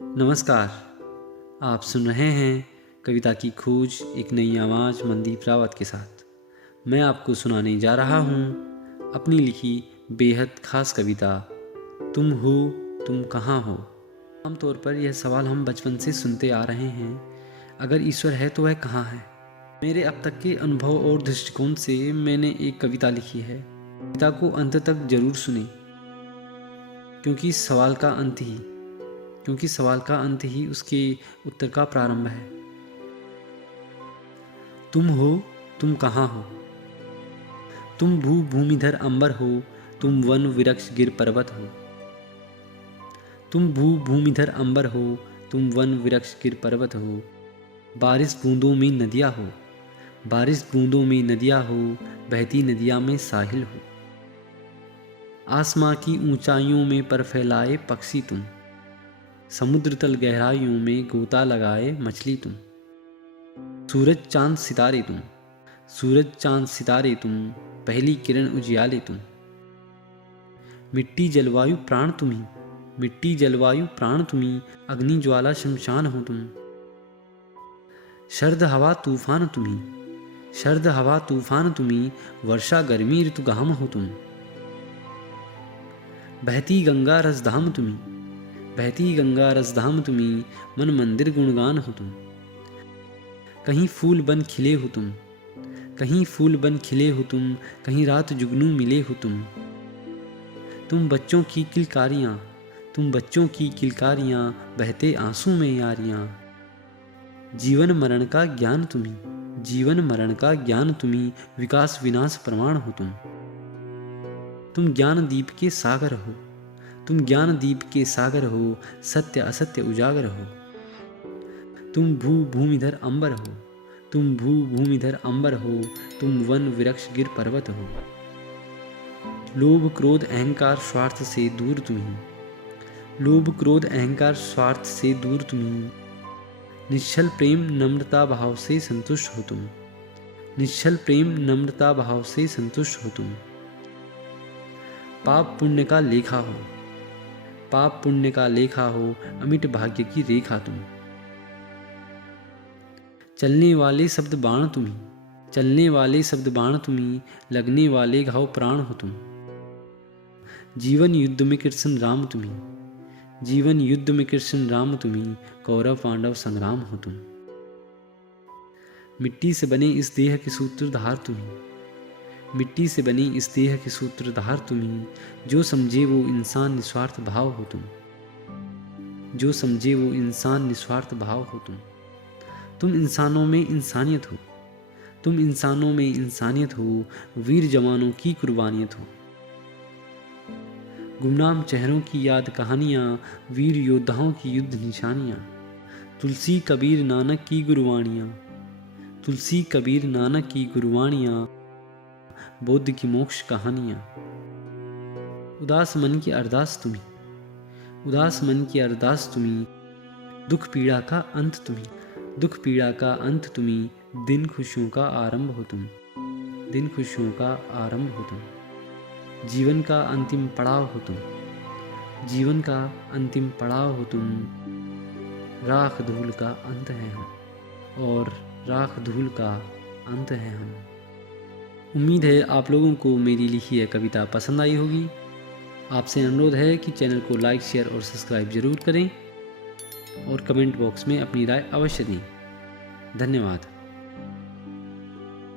नमस्कार। आप सुन रहे हैं कविता की खोज एक नई आवाज़ मनदीप रावत के साथ। मैं आपको सुनाने जा रहा हूँ अपनी लिखी बेहद ख़ास कविता तुम हो तुम कहाँ हो। आमतौर पर यह सवाल हम बचपन से सुनते आ रहे हैं, अगर ईश्वर है तो वह कहाँ है। मेरे अब तक के अनुभव और दृष्टिकोण से मैंने एक कविता लिखी है। कविता को अंत तक जरूर सुने, क्योंकि सवाल का अंत ही उसके उत्तर का प्रारंभ है। तुम हो तुम कहाँ हो, तुम भू भूमिधर अंबर हो, तुम वन वृक्ष गिर पर्वत हो। तुम भू भूमिधर अंबर हो, तुम वन वृक्ष गिर पर्वत हो। बारिश बूंदों में नदियाँ हो, बारिश बूंदों में नदियाँ हो, बहती नदियाँ में साहिल हो। आसमां की ऊंचाइयों में पर फैलाए पक्षी तुम, समुद्र तल गहराइयों में गोता लगाए मछली तुम। सूरज चांद सितारे तुम, सूरज चांद सितारे तुम, पहली किरण उजियाले तुम। मिट्टी जलवायु प्राण तुम्ही, मिट्टी जलवायु प्राण तुम्ही, अग्नि ज्वाला शमशान हो तुम। शरद हवा तूफान तुम्ही, शरद हवा तूफान तुम्ही, वर्षा गर्मी ऋतु घाम हो तुम। बहती गंगा रसधाम तुम्ही, बहती गंगा रसधाम तुम्ही, मन मंदिर गुणगान हो तुम। कहीं फूल बन खिले हो तुम, कहीं फूल बन खिले हो तुम, कहीं रात जुगनू मिले हो तुम। तुम बच्चों की किलकारियाँ, तुम बच्चों की किलकारियाँ, बहते आंसू में यारियाँ। जीवन मरण का ज्ञान तुम्ही, जीवन मरण का ज्ञान तुम्ही, विकास विनाश प्रमाण हो तुम। तुम ज्ञान दीप के सागर हो, तुम ज्ञान दीप के सागर हो, सत्य असत्य उजागर हो। तुम भू भूमिधर अंबर हो, तुम भू भूमिधर अंबर हो, तुम वन वृक्ष गिर पर्वत हो। लोभ क्रोध अहंकार स्वार्थ से दूर तुम्ही, लोभ क्रोध अहंकार स्वार्थ से दूर तुम्ही। निश्चल प्रेम नम्रता भाव से संतुष्ट हो तुम, निश्चल प्रेम नम्रता भाव से संतुष्ट हो तुम। पाप पुण्य का लेखा हो, पाप पुण्य का लेखा हो, अमिट भाग्य की रेखा तुम। चलने वाले शब्द बाण तुम्ही, चलने वाले शब्द बाण तुम्ही, लगने वाले घाव प्राण हो तुम। जीवन युद्ध में कृष्ण राम तुम्ही, जीवन युद्ध में कृष्ण राम तुम्ही, कौरव पांडव संग्राम हो तुम। मिट्टी से बने इस देह के सूत्रधार तुम्ही, मिट्टी से बने इस देह के सूत्रधार तुम्ही, जो समझे वो इंसान निस्वार्थ भाव हो तुम, जो समझे वो इंसान निस्वार्थ भाव हो तुम। तुम इंसानों में इंसानियत हो, तुम इंसानों में इंसानियत हो, वीर जवानों की कुर्बानियत हो। गुमनाम चेहरों की याद कहानियाँ, वीर योद्धाओं की युद्ध निशानियाँ। तुलसी कबीर नानक की गुरबाणियाँ, तुलसी कबीर नानक की गुरबाणियाँ, बौद्ध की मोक्ष कहानियाँ। उदास मन की अरदास तुम्ही, उदास मन की अरदास तुम्ही, दुख पीड़ा का अंत तुम्ही, दुख पीड़ा का अंत तुम्ही, दिन खुशियों का आरंभ हो तुम, दिन खुशियों का आरंभ हो तुम। जीवन का अंतिम पड़ाव हो तुम, जीवन का अंतिम पड़ाव हो तुम। राख धूल का अंत है हम, और राख धूल का अंत है हम। उम्मीद है आप लोगों को मेरी लिखी यह कविता पसंद आई होगी। आपसे अनुरोध है कि चैनल को लाइक शेयर और सब्सक्राइब जरूर करें और कमेंट बॉक्स में अपनी राय अवश्य दें। धन्यवाद।